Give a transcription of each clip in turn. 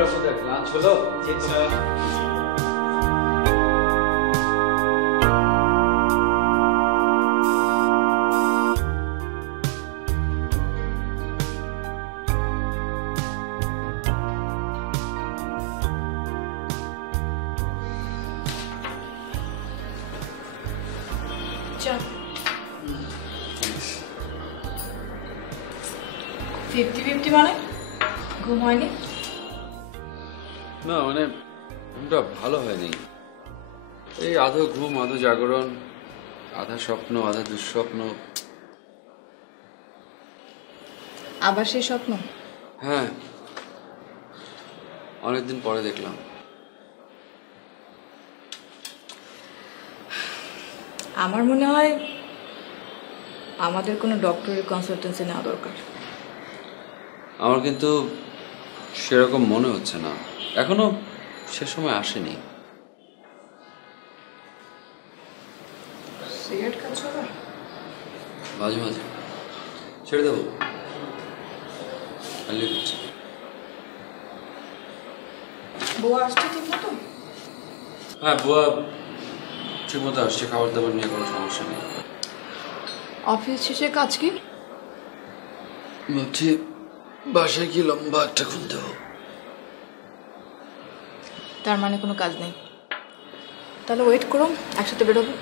রাখো, দেখ লাঞ্চ হলো। জি স্যার। চল 50-50 মানে ঘুম হয়নি? না মানে ঘুমটা ভালো হয়নি, এই আধো ঘুম আধো জাগরণ, আধা স্বপ্ন আধা দুঃস্বপ্ন। আবার সেই স্বপ্ন? হ্যাঁ, অনেকদিন পরে দেখলাম। আমার মনে হয় আমাদের কোনো ডক্টরের কনসালটেন্সি নেওয়া দরকার। আমার কিন্তু সেরকম মনে হচ্ছে না, এখনো সে সময় আসেনি। সিগারেট খাচ্ছ আবার? মাঝে মাঝে ছেড়ে দেবো, আনলি দিচ্ছি। বউ আসছে ঠিক মতো? হ্যাঁ, বুয়া ঠিক মতো আসছে, খাবার দাবার নিয়ে কোনো সমস্যা নেই। অফিস শেষে কাজ কি? ভাবছি বাসায় কি লম্বা একটা খুন দেবো। তার মানে কোনো কাজ নেই, তাহলে ওয়েট করো, একসাথে বেরোবো।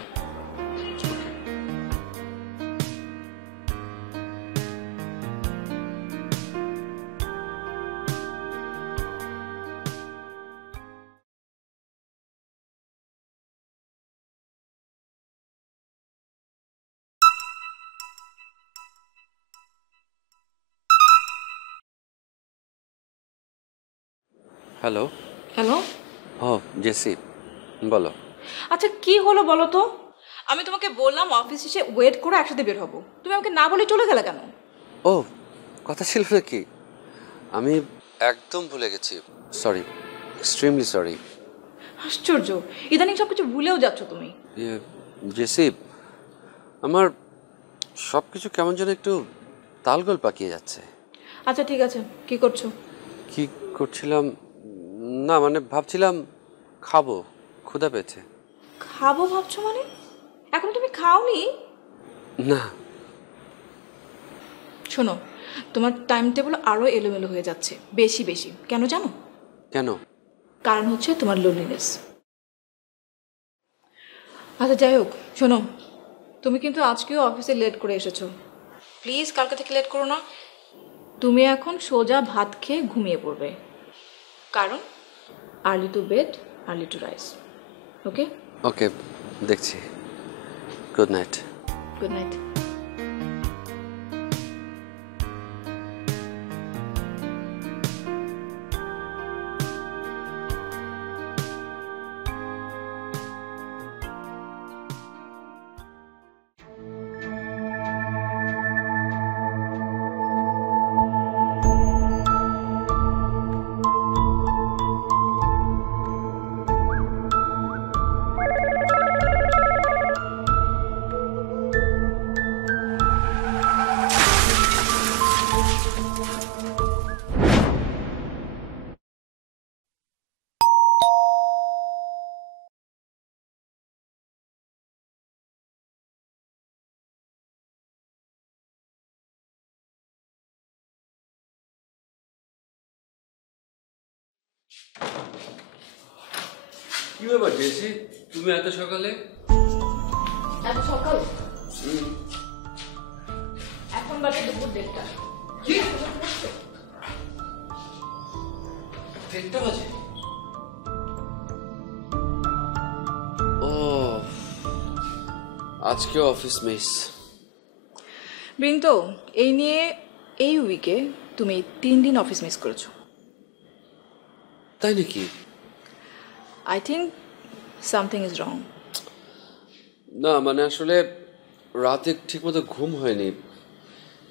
হ্যালো। হ্যালো। ও জেসি, বলো। আচ্ছা কি হলো বলো তো? আমি তোমাকে বললাম অফিস শেষে ওয়েট করো, একসাথে বের হবো, তুমি আমাকে না বলে চলে গেলে কেন? ও কথা ছিল নাকি, আমি একদম ভুলে গেছি, সরি, এক্সট্রিমলি সরি। আশ্চর্য, ইদানিং সব কিছু ভুলেও যাচ্ছ তুমি। জেসি, আমার সব কিছু কেমন যেন একটু তালগোল পাকিয়ে যাচ্ছে। আচ্ছা ঠিক আছে, কি করছো? কি করছিলাম না, মানে ভাবছিলাম খাবো, ক্ষুধা পেয়েছে। খাবো ভাবছো মানে? এখন তুমি খাওনি? না। শোনো, তোমার টাইম টেবিল আরও এলোমেলো হয়ে যাচ্ছে, বেশি বেশি। কেন জানো? কেন? কারণ হচ্ছে তোমার লোনলিনেস। আচ্ছা যাই হোক, শোনো, তুমি কিন্তু আজকেও অফিসে লেট করে এসেছো, প্লিজ কালকে থেকে লেট করো না। তুমি এখন সোজা ভাত খেয়ে ঘুমিয়ে পড়বে, কারণ early to bed early to rise. Okay? Okay, দেখছি। Good night. Good night. কি ব্যাপার জেসি, তুমি এত সকালে? এত সকাল? এখন বাজে দুপুর 1:30। কি 1:30 বাজে? ও, আজকে অফিস মিস। বৃন্ত, এই নিয়ে এই উইকে তুমি 3 দিন অফিস মিস করেছো। তাই নাকি? I think something is wrong. না মানে আসলে রাতে ঠিকমতো ঘুম হয়নি,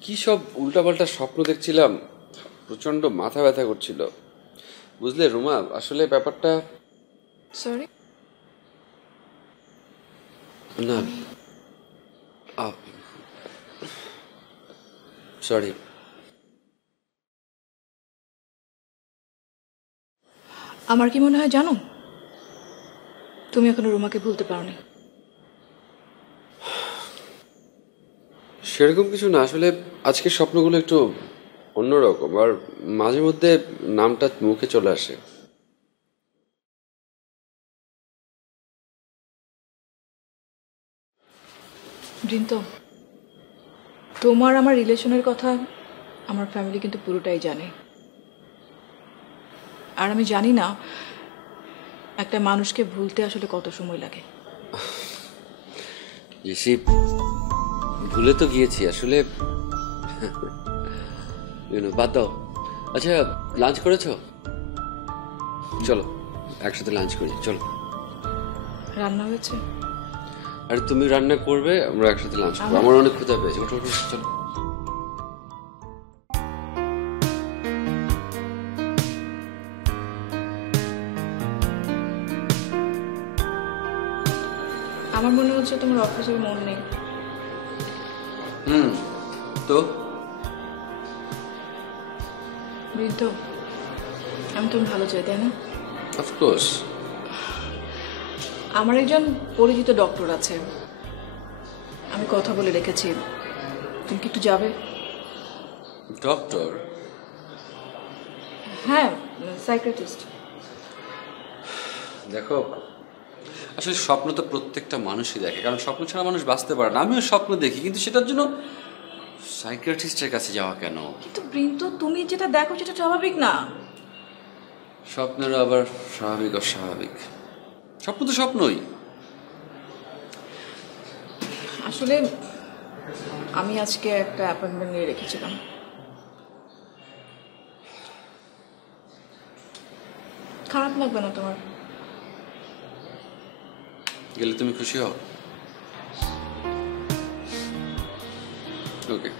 কি সব উল্টাপাল্টা স্বপ্ন দেখছিলাম, প্রচন্ড মাথা ব্যথা করছিল, বুঝলে রুমা, আসলে ব্যাপারটা। সরি। না সরি। আমার কি মনে হয় জানো, তুমি এখনো রুমাকে ভুলতে পারোনি। সেরকম কিছু না, আসলে আজকের স্বপ্নগুলো একটু অন্যরকম, আর মাঝে মধ্যে নামটা মুখে চলে আসে। বৃন্ত, তোমার আমার রিলেশনের কথা আমার ফ্যামিলি কিন্তু পুরোটাই জানে। আর আমি জানি না একটা মানুষকে ভুলতে আসলে কত সময় লাগে। জেসি, ভুলে তো গিয়েছি আসলে, বাদ দাও। আচ্ছা, লাঞ্চ করেছো? চলো একসাথে লাঞ্চ করি, চলো। রান্না হয়েছে? আর তুমি রান্না করবে, আমরা একসাথে লাঞ্চ করবো। আমার অনেক ক্ষুধা পেয়েছে, ওঠো ওঠো, চলো। আমার মনে হচ্ছে তোমার অফিসের মন নেই। তো বৃদ্ধ, আমি তুমি ভালো চাই, তাই না? অফকোর্স। আমার একজন পরিচিত ডক্টর আছে, আমি কথা বলে রেখেছি। তুমি কি একটু যাবে? ডক্টর? হ্যাঁ, সাইকিয়াট্রিস্ট। দেখো, আসলে স্বপ্ন তো প্রত্যেকটা মানুষই দেখে, কারণ স্বপ্ন ছাড়া মানুষ বাঁচতে পারে না। আমিও স্বপ্ন দেখি, কিন্তু সেটার জন্য সাইকিয়াট্রিস্টের কাছে যাওয়া কেন? কিন্তু বৃন্ত, তুমি যেটা দেখো সেটা স্বাভাবিক না। স্বপ্নেরও আবার স্বাভাবিক অস্বাভাবিক। স্বপ্ন তো স্বপ্নই। আসলে আমি আজকে একটা অ্যাপয়েন্টমেন্ট নিয়ে রেখেছিলাম। খারাপ লাগবে না তোমার? গেলে তুমি খুশি হও? ওকে,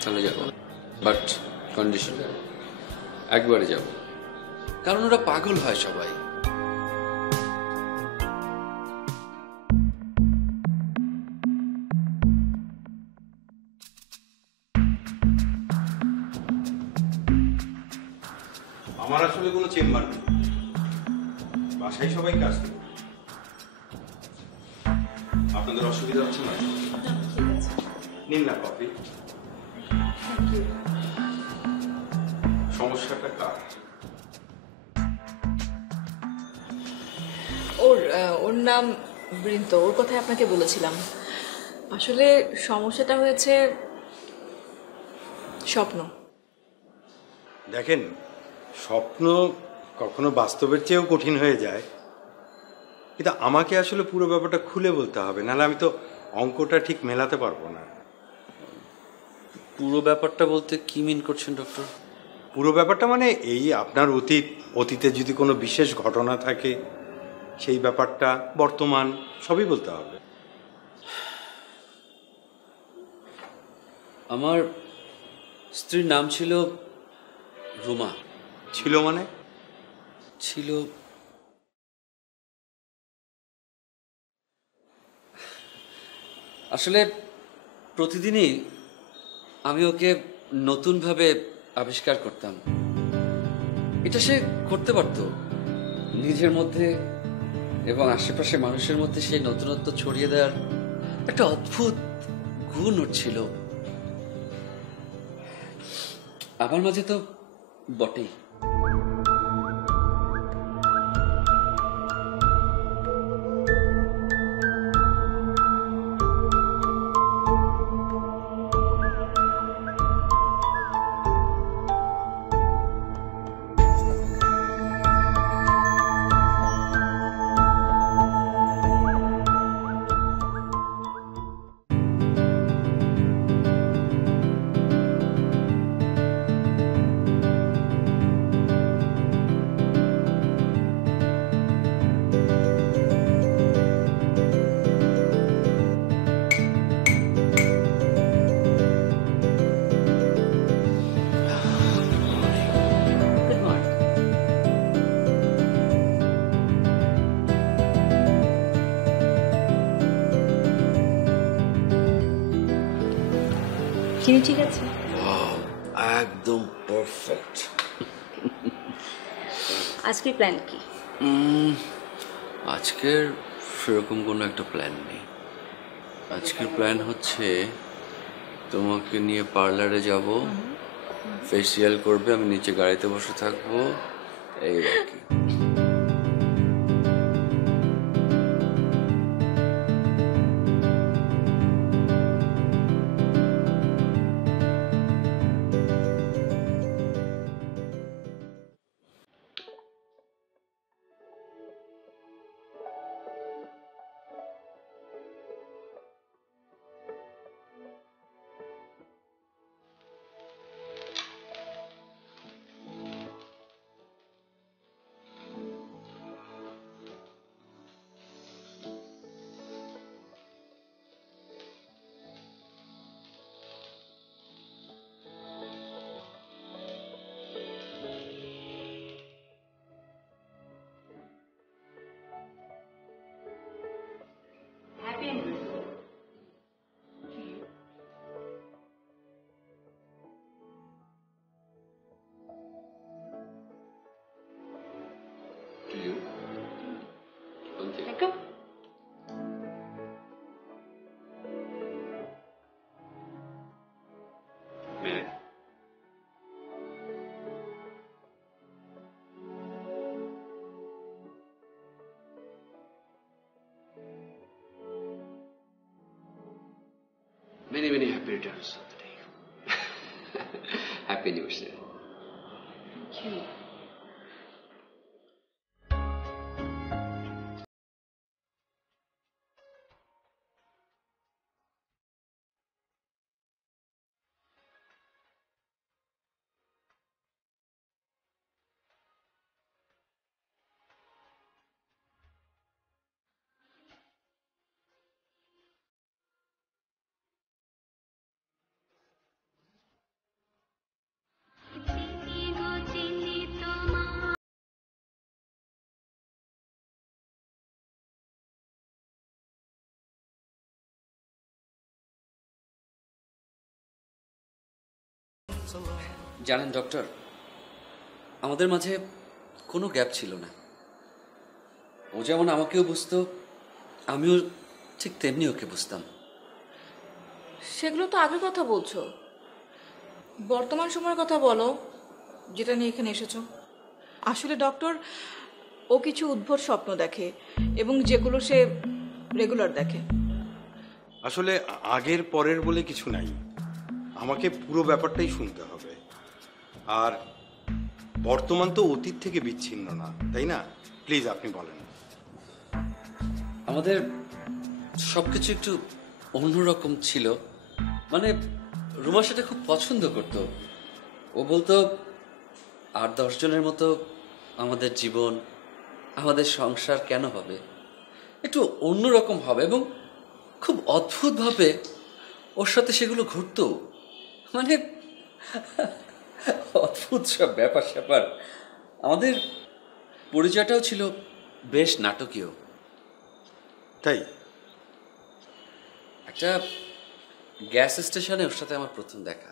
তাহলে যাবো, বাট কন্ডিশন, একবারে যাব, কারণ ওরা পাগল হয় সবাই। আমার আসলে কোনো চেম্বার নেই, বাসায় সবাই কাজ করে। আপনাদের অসুবিধা হচ্ছে না? নিন না কফি। সমস্যাটা কার? ওর নাম বৃন্ত, ওর কথাই আপনাকে বলেছিলাম। আসলে সমস্যাটা হয়েছে স্বপ্ন। দেখেন, স্বপ্ন কখনো বাস্তবের চেয়েও কঠিন হয়ে যায়, কিন্তু আমাকে আসলে পুরো ব্যাপারটা খুলে বলতে হবে, নাহলে আমি তো অঙ্কটা ঠিক মেলাতে পারবো না। পুরো ব্যাপারটা বলতে কি মিন করছেন ডক্টর? পুরো ব্যাপারটা মানে এই আপনার অতীতে যদি কোনো বিশেষ ঘটনা থাকে, সেই ব্যাপারটা, বর্তমান, সবই বলতে হবে। আমার স্ত্রীর নাম ছিল রুমা। ছিল মানে? ছিল, আসলে প্রতিদিনই আমি ওকে নতুনভাবে আবিষ্কার করতাম। এটা সে করতে পারতো নিজের মধ্যে এবং আশেপাশে মানুষের মধ্যে, সেই নতুনত্ব ছড়িয়ে দেওয়ার একটা অদ্ভুত গুণ ওর ছিল। আমার মাঝে তো বটেই। চিনি ঠিক আছে? একদম পারফেক্ট। আজকের প্ল্যান কি? আজকের সেরকম কোনো একটা প্ল্যান নেই। আজকের প্ল্যান হচ্ছে তোমাকে নিয়ে পার্লারে যাব, ফেসিয়াল করবে, আমি নিচে গাড়িতে বসে থাকবো, এই আর কি। Many, many happy returns of the day. Happy anniversary. Thank you. জানেন ডক্টর, আমাদের মাঝে কোনো গ্যাপ ছিল না। ও যেমন আমাকেও বুঝতো, আমিও ঠিক তেমনি ওকে বুঝতাম। সেগুলো তো আগের কথা বলছো, বর্তমান সময়ের কথা বলো যেটা নিয়ে এখানে এসেছো। আসলে ডক্টর, ও কিছু উদ্ভট স্বপ্ন দেখে এবং যেগুলো সে রেগুলার দেখে। আসলে আগের পরের বলে কিছু নাই, আমাকে পুরো ব্যাপারটাই শুনতে হবে। আর বর্তমান তো অতীত থেকে বিচ্ছিন্ন না, তাই না? প্লিজ আপনি বলেন। আমাদের সবকিছু একটু অন্যরকম ছিল। মানে রুমা সেটা খুব পছন্দ করত। ও বলতো 8-10 জনের মতো আমাদের জীবন, আমাদের সংসার কেন হবে, একটু অন্যরকম হবে। এবং খুব অদ্ভুতভাবে ওর সাথে সেগুলো ঘটতো। মানে অদ্ভুত সব ব্যাপার স্যাপার। আমাদের পরিচয়টাও ছিল বেশ নাটকীয়। তাই একটা গ্যাস স্টেশনে ওর সাথে আমার প্রথম দেখা।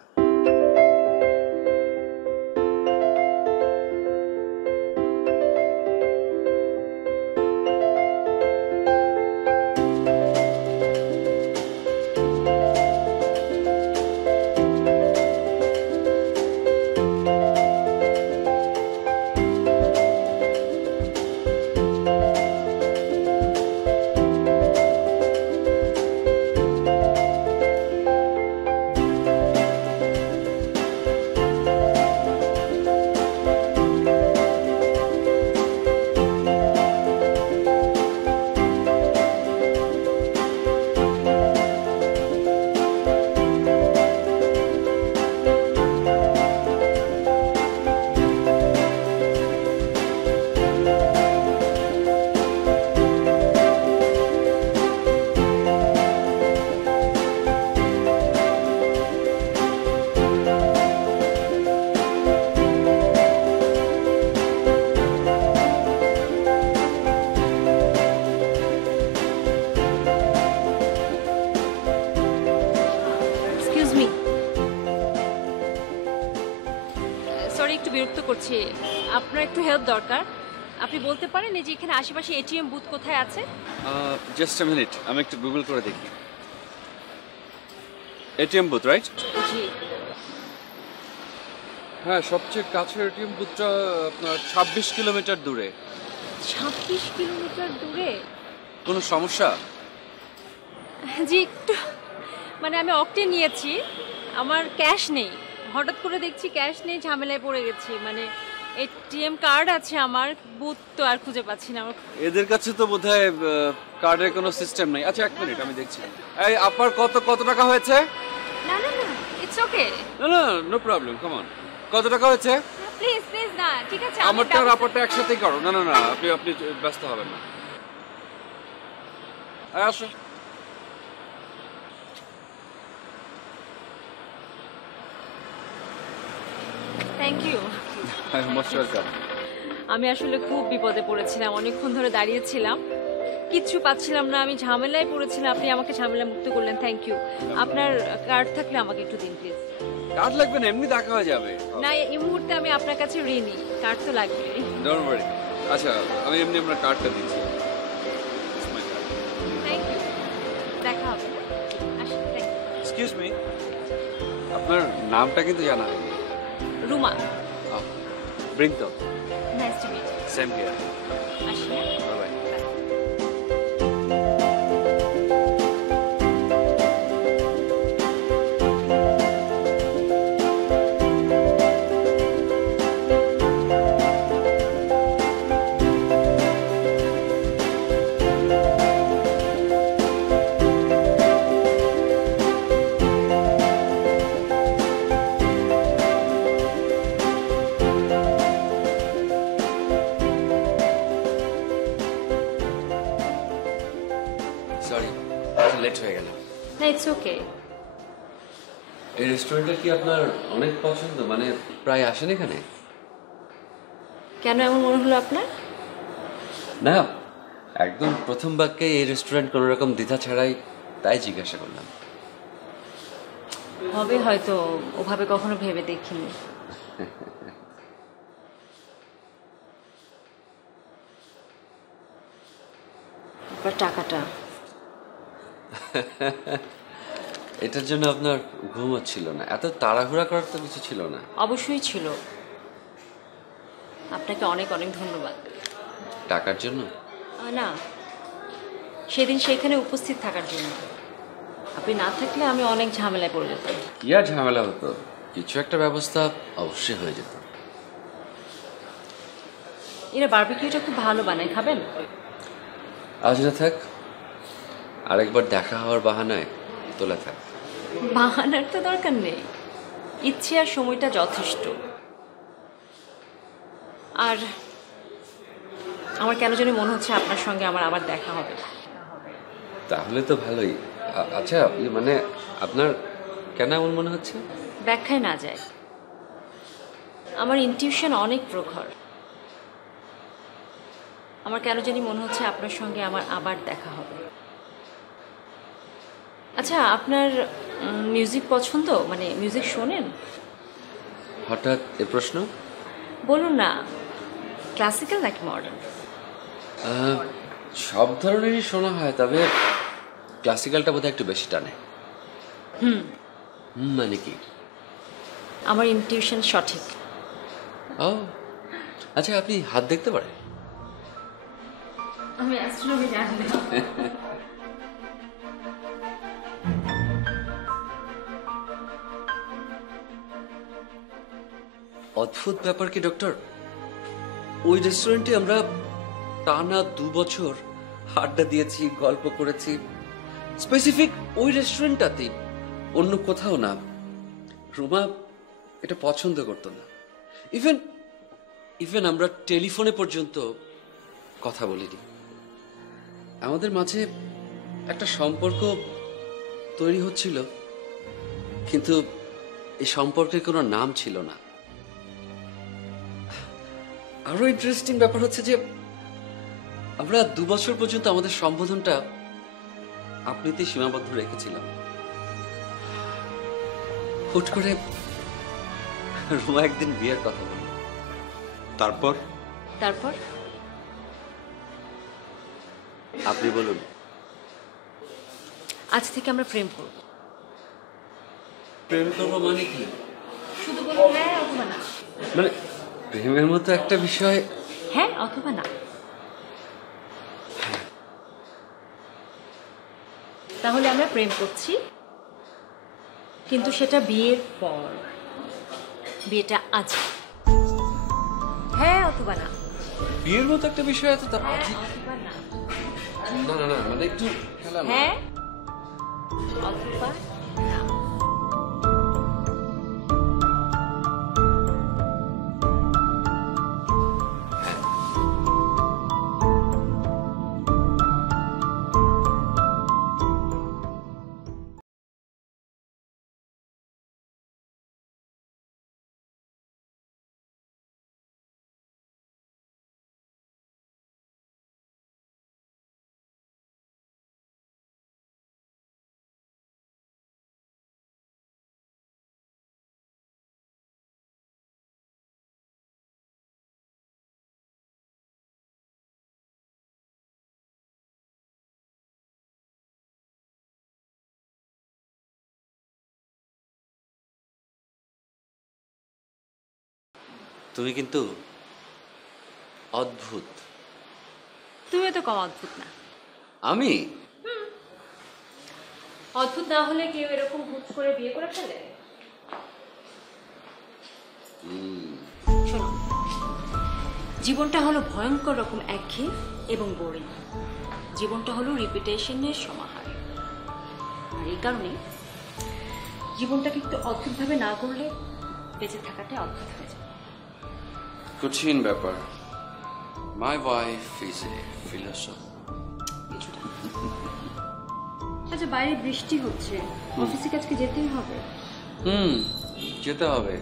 সরি, একটু বিরক্ত করছি, আপনার একটু হেল্প দরকার। আপনি বলতে পারেন এই যে এখানে আশেপাশে এটিএম বুথ কোথায় আছে? জাস্ট আ মিনিট, আমি একটু গুগল করে দেখি। ATM booth, right? জি। হ্যাঁ, সবচেয়ে কাছের এটিএম বুথটা আপনার 26 কিলোমিটার দূরে। 26 কিলোমিটার দূরে? কোনো সমস্যা? জি একটু, মানে আমি অক্টে নিয়েছি, আমার ক্যাশ নেই। হঠাৎ করে দেখছি ক্যাশ নেই, ঝামেলায় পড়ে গেছি। মানে এটিএম কার্ড আছে আমার, বুথ তো আর খুঁজে পাচ্ছি না। এদের কাছে তো বোধহয় কার্ডের কোনো সিস্টেম নাই। আচ্ছা, এক মিনিট, আমি দেখছি। এই আপনার কত টাকা হয়েছে? না না না, ইটস ওকে। না না, নো প্রবলেম, কাম অন। কত টাকা হয়েছে? প্লিজ প্লিজ, না ঠিক আছে। আমারটা আর আপনারটা একসাথেই করো। না না না, আপনি ব্যস্ত হবেন না। আসো। Thank you. Most welcome. আমি আসলে খুব বিপদে পড়েছিলাম, অনেকক্ষণ ধরে দাঁড়িয়েছিলাম, কিচ্ছু পাচ্ছিলাম না, আমি ঝামেলায় পড়েছিলাম, আপনি আমাকে ঝামেলা মুক্ত করলেন, থ্যাংক ইউ। আপনার কার্ড থাকলে আমাকে একটু দিন প্লিজ। কার্ড লাগবে না, এমনি দেখা হয়ে যাবে। না, এই মুহূর্তে আমি আপনার কাছে ঋণী, কার্ড তো লাগবে। Don't worry. আচ্ছা, আমি এমনি আপনার কার্ডটা দিচ্ছি। থ্যাংক ইউ, দেখা হবে। আসি, থ্যাংক ইউ। এক্সকিউজ মি, আপনার নামটা কিন্তু জানা হয়নি। Ruma. Brinto. Nice to meet. Same here. আসি, হ্যাঁ? Bye bye. সরি, লেট হয়ে গেল। না, ইটস ওকে। এই রেস্টুরেন্টটা কি আপনার অনেক পছন্দ? মানে প্রায় আসেন এখানে? কেন এমন মনে হলো আপনার? না, একদম প্রথম বাক্যে এই রেস্টুরেন্ট কোনো রকম দ্বিধা ছাড়াই, তাই জিজ্ঞাসা করলাম। হবে হয়তো, ওভাবে কখনো ভেবে দেখিনি। এবার টাকাটা। এটার জন্য আপনার ঘুম হচ্ছিল না? এত তাড়াহুড়া করার তো কিছু ছিল না। অবশ্যই ছিল। আপনাকে অনেক অনেক ধন্যবাদ। টাকার জন্য? না, সেদিন সেখানে উপস্থিত থাকার জন্য। আপনি না থাকলে আমি অনেক ঝামেলায় পড়ে যেতাম। কি আর ঝামেলা হতো, কিছু একটা ব্যবস্থা অবশ্যই হয়ে যেত। এরা বারবিকিউটা খুব ভালো বানায়, খাবেন? আজ না থাক, আরেকবার দেখা হওয়ার বাহানায় তোলা থাক। বাহানার তো দরকার নেই, ইচ্ছে আর সময়টা যথেষ্ট। আর আমার কেন জানি মনে হচ্ছে আপনার সঙ্গে আমার আবার দেখা হবে। তাহলে তো ভালোই। আচ্ছা, মানে আপনার কেন এমন মনে হচ্ছে? ব্যাখ্যায় না যায়, আমার ইনটিউশন অনেক প্রখর। আমার কেন জানি মনে হচ্ছে আপনার সঙ্গে আমার আবার দেখা হবে। আচ্ছা, আপনার মিউজিক পছন্দ? মানে মিউজিক শোনেন? হঠাৎ এ প্রশ্ন? বলুন না, ক্লাসিক্যাল নাকি মডার্ন? সব ধরনেরই শোনা হয়, তবে ক্লাসিক্যালটা বোধহয় একটু বেশি টানে। মানে কি? আমার ইনটিউশন সঠিক। ও আচ্ছা, আপনি হাত দেখতে পারেন? আমি অ্যাস্ট্রোনমি জানি না। অদ্ভুত ব্যাপার কি ডক্টর, ওই রেস্টুরেন্টে আমরা টানা 2 বছর আড্ডা দিয়েছি, গল্প করেছি, স্পেসিফিক ওই রেস্টুরেন্টটাতেই, অন্য কোথাও না। রুমা এটা পছন্দ করতো না। ইভেন আমরা টেলিফোনে পর্যন্ত কথা বলিনি। আমাদের মাঝে একটা সম্পর্ক তৈরি হচ্ছিল, কিন্তু এই সম্পর্কের কোনো নাম ছিল না। আরো ইন্টারেস্টিং ব্যাপার হচ্ছে যে আমরা 2 বছর পর্যন্ত আমাদের সম্বোধনটা আপনিতেই সীমাবদ্ধ রেখেছিলাম। হুট করে রুমা একদিন বিয়ের কথা বলল। তারপর? তারপর আপনি বলুন। আজ থেকে আমরা প্রেম করব। প্রেম করবো মানে কি? শুধু বলুন হ্যাঁ অথবা না। মানে প্রেমের মতো একটা বিষয়। হ্যাঁ অথবা না। তাহলে আমরা প্রেম করছি, কিন্তু সেটা বিয়ের পর। বিয়েটা আজ। হ্যাঁ অথবা না। বিয়ের মতো একটা বিষয় এত হ্যাঁ অথবা না। না না না, মানে একটু খেলা না। হ্যাঁ অথবা না। তুমি কিন্তু অদ্ভুত। তুমি তো কম অদ্ভুত না। আমি অদ্ভুত না হলে কেউ এরকম হুট করে বিয়ে করে ফেলে? শোনো, জীবনটা হলো ভয়ঙ্কর রকম একঘেয়ে এবং বোরিং। জীবনটা হলো রিপিটেশনের সমাহার। আর এই কারণে জীবনটাকে একটু অদ্ভুতভাবে না করলে বেঁচে থাকাটা অদ্ভুত হয়ে যায়। কঠিন ব্যাপার। My wife is a philosopher. আচ্ছা, বাইরে বৃষ্টি হচ্ছে, অফিসে আজকে যেতেই হবে। যেতে হবে,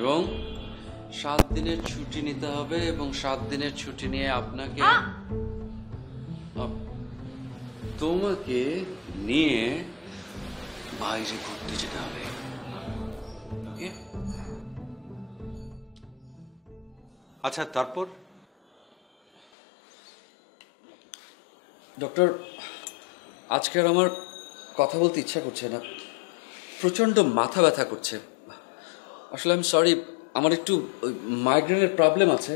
এবং 7 দিনের ছুটি নিতে হবে, এবং 7 দিনের ছুটি নিয়ে আপনাকে তোমাকে নিয়ে বাইরে ঘুরতে যেতে হবে। Okay? আচ্ছা, তারপর? ডক্টর, আজকে আর আমার কথা বলতে ইচ্ছা করছে না। প্রচণ্ড মাথা ব্যথা করছে। আসলে আমি সরি, আমার একটু মাইগ্রেনের প্রবলেম আছে।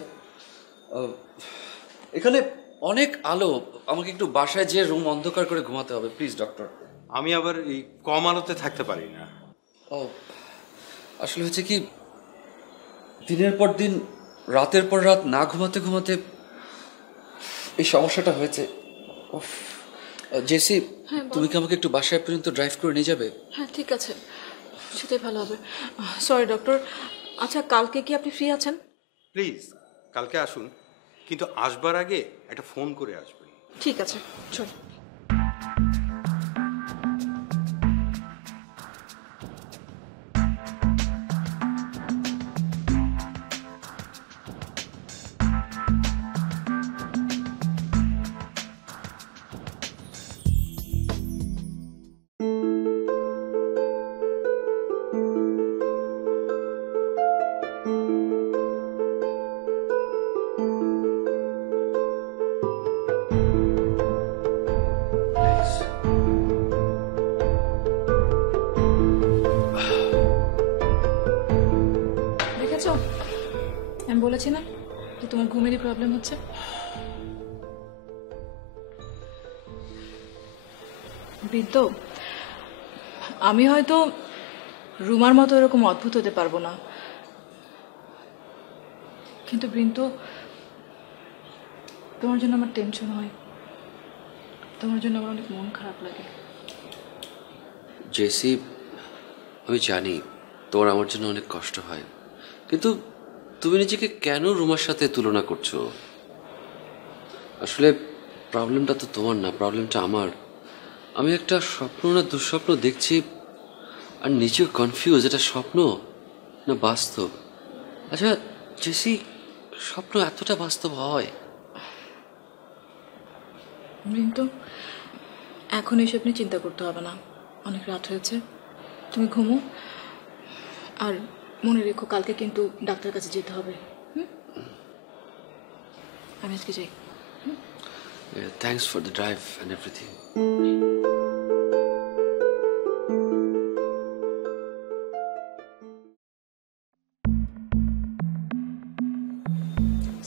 এখানে অনেক আলো, আমাকে একটু বাসায় যেয়ে রুম অন্ধকার করে ঘুমাতে হবে প্লিজ ডক্টর। আমি আবার এই কম আলোতে থাকতে পারি না। ও, আসলে হচ্ছে কি, দিনের পর দিন, রাতের পর রাত না ঘুমাতে ঘুমাতে এই সমস্যাটা হয়েছে। উফ, জেসি, তুমি কি আমাকে একটু বাসায় পর্যন্ত ড্রাইভ করে নিয়ে যাবে? হ্যাঁ ঠিক আছে, সেটাই ভালো হবে। Sorry doctor. আচ্ছা, কালকে কি আপনি ফ্রি আছেন? প্লিজ কালকে আসুন, কিন্তু আসবার আগে একটা ফোন করে আসবেন। ঠিক আছে, চল। দেখেছো, আমি বলেছি না যে তোমার ঘুমেরই প্রবলেম হচ্ছে। বৃদ্ধ, আমি হয়তো রুমার মতো এরকম অদ্ভুত হতে পারবো না, কিন্তু বৃন্দ, তোমার জন্য আমার টেনশন হয়, তোমার জন্য আমার অনেক মন খারাপ লাগে। জেসি, আমি জানি তোমার আমার জন্য অনেক কষ্ট হয়, কিন্তু তুমি নিজেকে কেন রুমার সাথে তুলনা করছো? আসলে প্রবলেমটা তো তোমার না, প্রবলেমটা আমার। আমি একটা স্বপ্ন না দুঃস্বপ্ন দেখছি, আর নিজেও কনফিউজ, এটা স্বপ্ন না বাস্তব। আচ্ছা জেসি, স্বপ্ন এতটা বাস্তব হয়? বৃন্দ, এখন এসব নিয়ে চিন্তা করতে হবে না, অনেক রাত হয়েছে, তুমি ঘুমো। আর মনে রেখো, কালকে কিন্তু ডাক্তারের কাছে যেতে হবে। আমি আজকে যাই। Thanks for the drive and everything.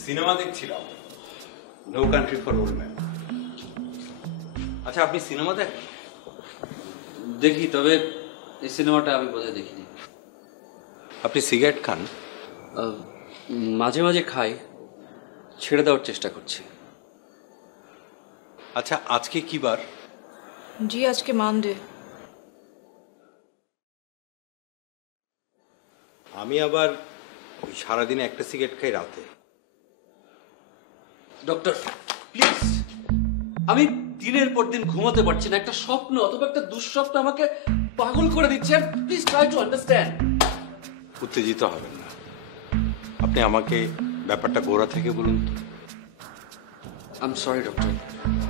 Cinema দেখছিলাম, no country for old man. আচ্ছা, আপনি সিনেমা দেখেন? দেখি, তবে এই সিনেমাটা আমি বোধহয় দেখিনি। আপনি সিগারেট খান? মাঝে মাঝে খাই, ছেড়ে দেওয়ার চেষ্টা করছি। আচ্ছা, আজকে কি বার? জি আজকে মানডে। আমি আবার ওই সারাদিনে একটা সিগারেট খাই রাতে। ডক্টর প্লিজ, আমি দিনের পর দিন ঘুমাতে পারছি না। একটা স্বপ্ন অথবা একটা দুঃস্বপ্ন আমাকে পাগল করে দিচ্ছে। Please try to understand. উত্তেজিত হবেন না, আপনি আমাকে ব্যাপারটা গোড়া থেকে বলুন তো। I am sorry doctor.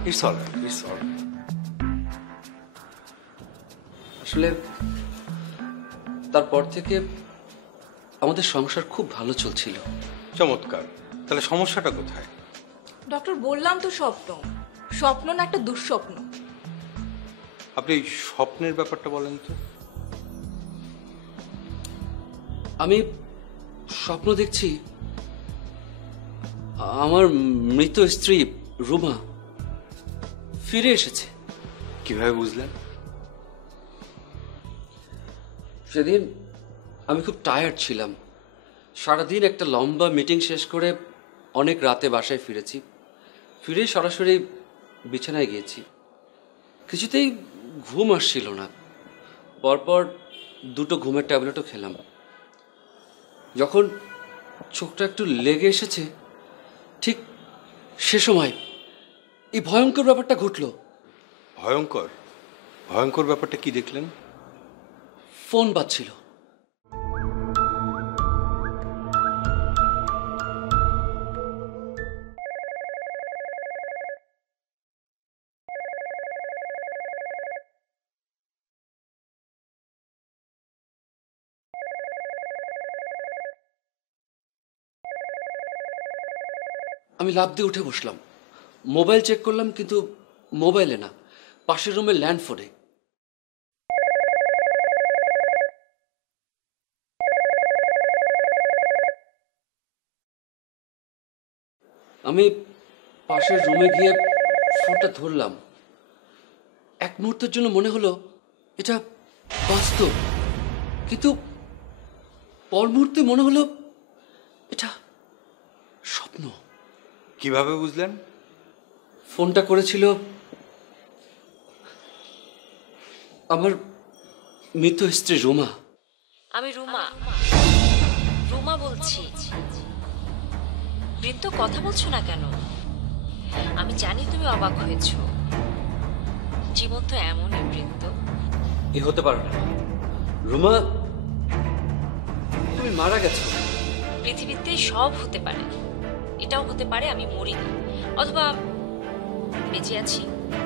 It's alright, it's alright. আসলে তারপর থেকে আমাদের সংসার খুব ভালো চলছিল। চমৎকার, তাহলে সমস্যাটা কোথায়? ডক্টর বললাম তো স্বপ্ন, স্বপ্ন না একটা দুঃস্বপ্ন। আপনি এই স্বপ্নের ব্যাপারটা বলেন তো। আমি স্বপ্ন দেখছি আমার মৃত স্ত্রী রুমা ফিরে এসেছে। কিভাবে বুঝলেন? সেদিন আমি খুব টায়ার্ড ছিলাম। সারাদিন একটা লম্বা মিটিং শেষ করে অনেক রাতে বাসায় ফিরেছি। ফিরে সরাসরি বিছানায় গিয়েছি। কিছুতেই ঘুম আসছিল না। পরপর দুটো ঘুমের ট্যাবলেটও খেলাম। যখন চোখটা একটু লেগে এসেছে, ঠিক সে সময় এই ভয়ঙ্কর ব্যাপারটা ঘটলো। ভয়ঙ্কর? ভয়ঙ্কর ব্যাপারটা কি দেখলেন? ফোন বাজছিল। আমি লাফ দিয়ে উঠে বসলাম। মোবাইল চেক করলাম, কিন্তু মোবাইলে না, পাশের রুমের ল্যান্ড ফোনে। আমি পাশের রুমে গিয়ে ফোনটা ধরলাম। এক মুহূর্তের জন্য মনে হলো এটা বাস্তব, কিন্তু পর মুহূর্তে মনে হলো এটা স্বপ্ন। কিভাবে বুঝলেন? ফোনটা করেছিল আমার মৃত স্ত্রী রুমা। আমি রুমা, রুমা বলছি। বৃত্ত কথা বলছো না কেন? আমি জানি তুমি অবাক হয়েছো। জীবন তো এমনই বৃত্ত। এ হতে পারে না রুমা, তুমি মারা গেছো। পৃথিবীতে সব হতে পারে। এটাও হতে পারে আমি মরিনি, অথবা বেঁচে আছি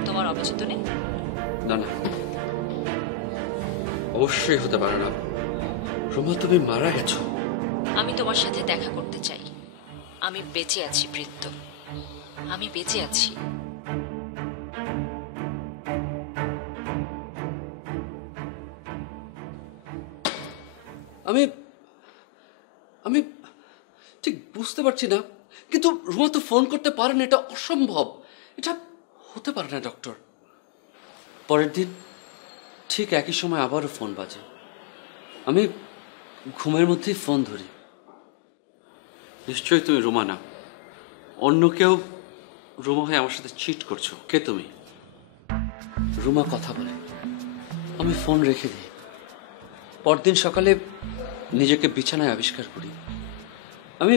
তোমার অবচেতনে। না না, অবশ্যই হতে পারে না। রুমা, তুমি মারা গেছো। আমি তোমার সাথে দেখা করতে চাই। আমি বেঁচে আছি বৃত্ত, আমি বেঁচে আছি। আমি আমি ঠিক বুঝতে পারছি না, কিন্তু রুমা তো ফোন করতে পারে না। এটা অসম্ভব, এটা হতে পারে না ডক্টর। পরের দিন ঠিক একই সময় আবারও ফোন বাজে। আমি ঘুমের মধ্যেই ফোন ধরি। নিশ্চয়ই তুমি রুমা না, অন্য কেউ রুমা হয়ে আমার সাথে চিট করছো। কে তুমি? রুমা কথা বলে। আমি ফোন রেখে দিই। পরদিন সকালে নিজেকে বিছানায় আবিষ্কার করি। আমি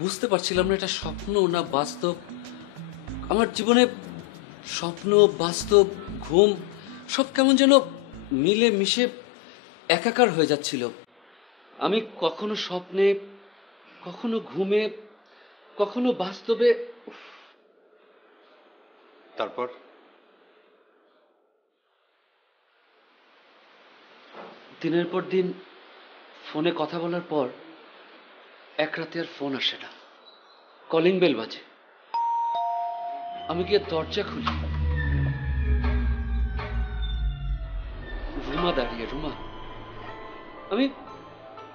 বুঝতে পারছিলাম না এটা স্বপ্ন না বাস্তব। আমার জীবনে স্বপ্ন, বাস্তব, ঘুম সব কেমন যেন মিলে মিশে একাকার হয়ে যাচ্ছিল। আমি কখনো স্বপ্নে, কখনো ঘুমে, কখনো বাস্তবে। তারপর? দিনের পর দিন ফোনে কথা বলার পর এক রাতে আর ফোন আসে না। কলিং বেল বাজে। আমি গিয়ে দরজা খুলি, রুমা দাঁড়িয়ে। রুমা, আমি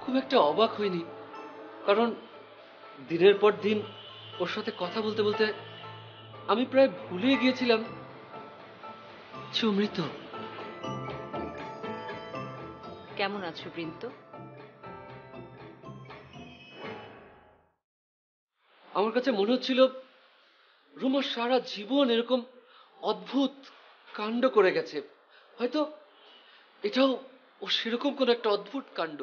খুব একটা অবাক হইনি, কারণ দিনের পর দিন ওর সাথে কথা বলতে বলতে আমি প্রায় ভুলে গিয়েছিলাম যে ও মৃত। কেমন আছো বৃন্ত? আমার কাছে মনে হচ্ছিল রুমা সারা জীবন এরকম অদ্ভুত কাণ্ড করে গেছে, হয়তো এটাও ও সেরকম কোন একটা অদ্ভুত কাণ্ড।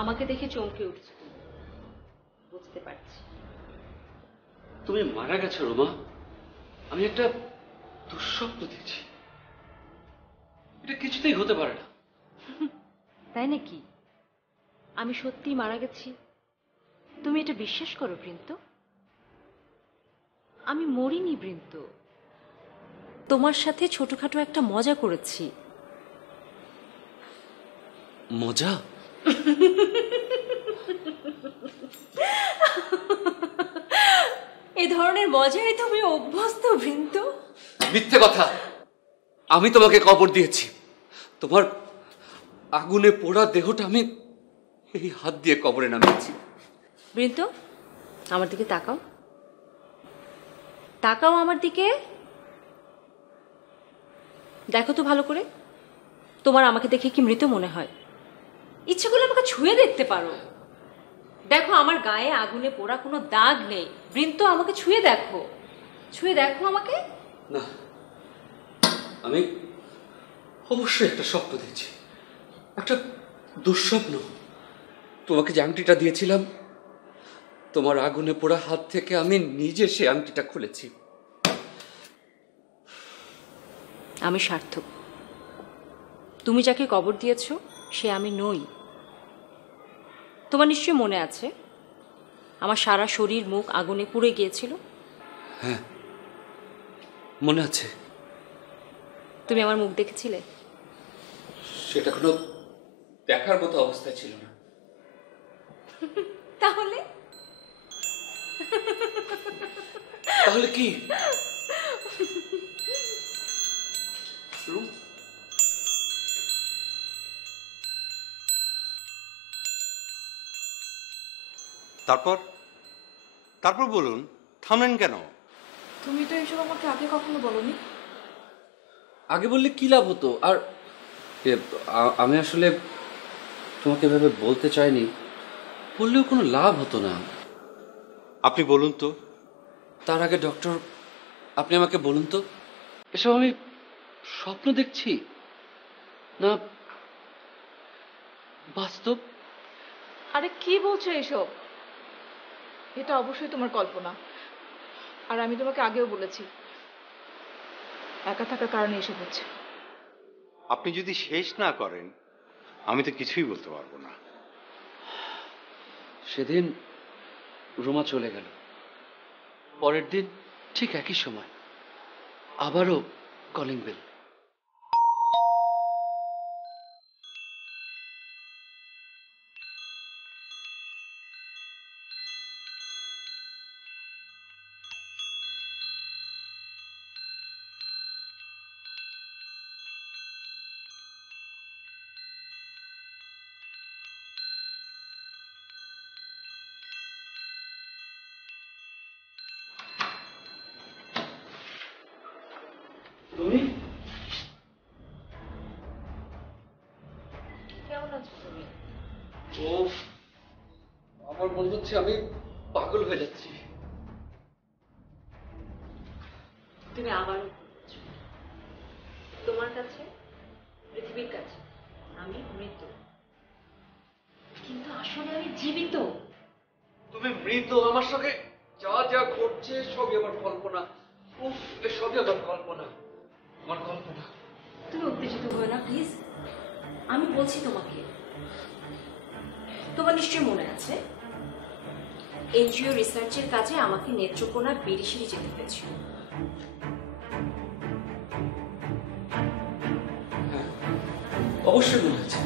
আমাকে দেখে চমকে উঠছো, বুঝতে পারছি। তুমি মারা গেছো রুমা। আমি একটা দুঃস্বপ্ন দেখছি, এটা কিছুতেই হতে পারে না। তাই নাকি? আমি সত্যি মারা গেছি? তুমি এটা বিশ্বাস করো বৃন্ত? আমি মরিনি বৃন্ত, তোমার সাথে ছোটখাটো একটা মজা করেছি। মজা? এ ধরনের মজায় তুমি অভ্যস্ত বৃন্ত? মিথ্যে কথা। আমি তোমাকে কবর দিয়েছি। তোমার আগুনে পোড়া দেহটা আমি এই হাত দিয়ে কবরে নামিয়েছি। বৃন্ত, আমার দিকে তাকাও, তাকাও আমার দিকে। দেখো তো ভালো করে, তোমার আমাকে দেখে কি মৃত মনে হয়? ইচ্ছে করলে আমাকে ছুঁয়ে দেখতে পারো। দেখো, আমার গায়ে আগুনে পোড়া কোনো দাগ নেই। বৃন্ত, আমাকে ছুঁয়ে দেখো, ছুঁয়ে দেখো আমাকে। না, আমি অবশ্যই একটা স্বপ্ন দেখছি, একটা দুঃস্বপ্ন। তোমাকে যে আংটিটা দিয়েছিলাম, তোমার আগুনে পোড়া হাত থেকে আমি নিজে সে আংটিটা খুলেছি। আমি সার্থক। তুমি যাকে কবর দিয়েছো সে আমি নই। তোমার নিশ্চয়ই মনে আছে, আমার সারা শরীর মুখ আগুনে পুড়ে গিয়েছিল। হ্যাঁ, মনে আছে। তুমি আমার মুখ দেখেছিলে? সেটা কোনো দেখার মতো অবস্থায় ছিল না। তাহলে তাহলে কি? তারপর তারপর বলুন, থামলেন কেন? তুমি তো এইসব আমাকে আগে কখনো বলোনি। আগে বললে কি লাভ হতো? আর আমি আসলে তোমাকে এভাবে বলতে চাইনি, বললেও কোনো লাভ হতো না। আপনি বলুন তো। তার আগে ডক্টর, আপনি আমাকে বলুন তো, এসব আমি স্বপ্ন দেখছি না বাস্তব? আরে কি বলছো এসব? এটা অবশ্যই তোমার কল্পনা। আর আমি তোমাকে আগেও বলেছি, একা থাকার কারণে এসব হচ্ছে। আপনি যদি শেষ না করেন আমি তো কিছুই বলতে পারবো না। সেদিন রুমা চলে গেল, পরের দিন ঠিক একই সময় আবারও কলিং বেল। তুমি কেমন আছো তুমি? ও, আমার মনে হচ্ছে আমি পাগল হয়ে যাচ্ছি। তুমি আবারও বলছো। তোমার কাছে, পৃথিবীর কাছে আমি মৃত, কিন্তু আসলে আমি জীবিত। তুমি মৃত। আমার সঙ্গে যা যা ঘটছে সবই আমার কল্পনা। উফ, সবই আমার কল্পনা, আমার কল্পনা। তুমি উত্তেজিত হয়ে না প্লিজ। আমি বলছি তোমাকে, তোমার নিশ্চয়ই মনে আছে এনজিও রিসার্চের কাজে আমাকে নেত্রকোনার বিরিশিরি যেতে হয়েছিল। অবশ্যই মনে আছে।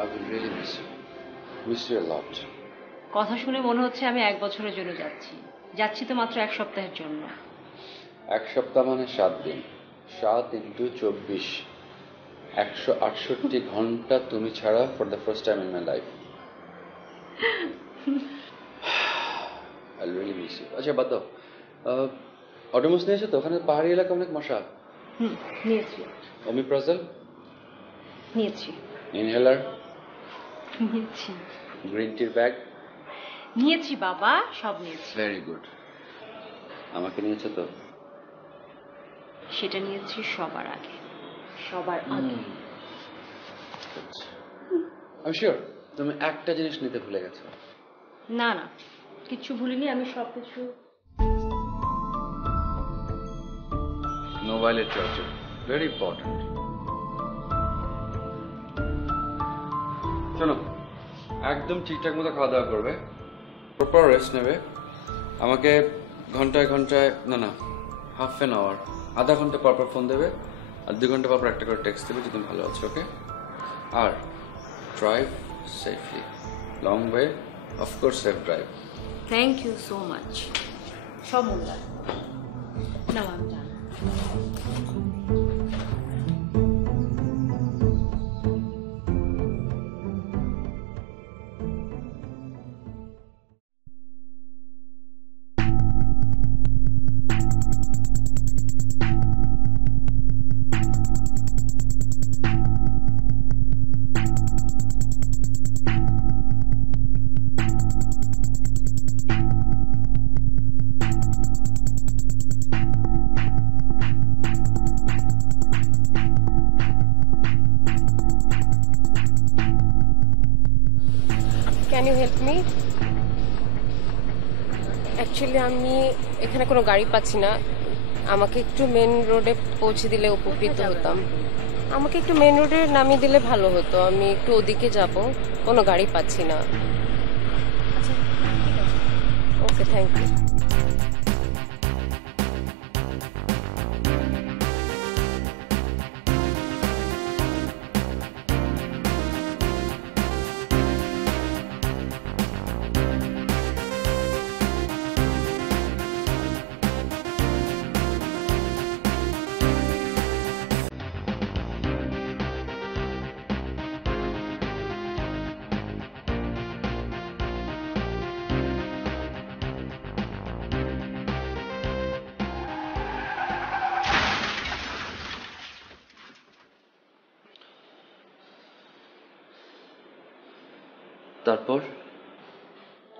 I will really miss you. Miss you a lot. কথা শুনে মনে হচ্ছে আমি 1 বছরের জন্য যাচ্ছি। যাচ্ছি তো মাত্র 1 সপ্তাহের জন্য। 1 সপ্তাহ মানে 7 দিন। 7 into 24 168 ঘন্টা তুমি ছাড়া for the first time in my life. I'll really miss you. আচ্ছা বাদ দাও, অটোমোস নিয়েছো তো? ওখানে পাহাড়ি এলাকা অনেক মশা। নিয়েছি ওমিপ্রাজল, নিয়েছি ইনহেলার, নিয়েছি গ্রিন টির ব্যাগ। নিয়েছি বাবা, সব নিয়েছি। Very good. আমাকে নিয়েছো তো? সেটা নিয়েছি সবার আগে, সবার আগে। আমি শিওর তুমি একটা জিনিস নিতে ভুলে গেছো। না না, কিচ্ছু ভুলিনি, আমি সবকিছু। মোবাইলের চার্জার, ভেরি ইম্পর্টেন্ট। শোনো, একদম ঠিকঠাক মতো খাওয়া দাওয়া করবে, প্রপার রেস্ট নেবে। আমাকে ঘন্টায় ঘন্টায়, না হাফ অ্যান আওয়ার, আধা ঘন্টা পর পর ফোন দেবে, আর 2 ঘন্টা পর পর একটা করে টেক্সট দেবে যে তুমি ভালো আছো। ওকে? আর drive safely, long way, of course safe drive. Thank you so much. সব মূল্যায়ন। না আমি জানি। Can you help me? Actually আমি এখানে কোনো গাড়ি পাচ্ছি না, আমাকে একটু মেন রোডে পৌঁছে দিলে উপকৃত হতাম। আমাকে একটু মেন রোডে নামিয়ে দিলে ভালো হতো, আমি একটু ওদিকে যাব, কোনো গাড়ি পাচ্ছি না। ওকে, থ্যাংক ইউ।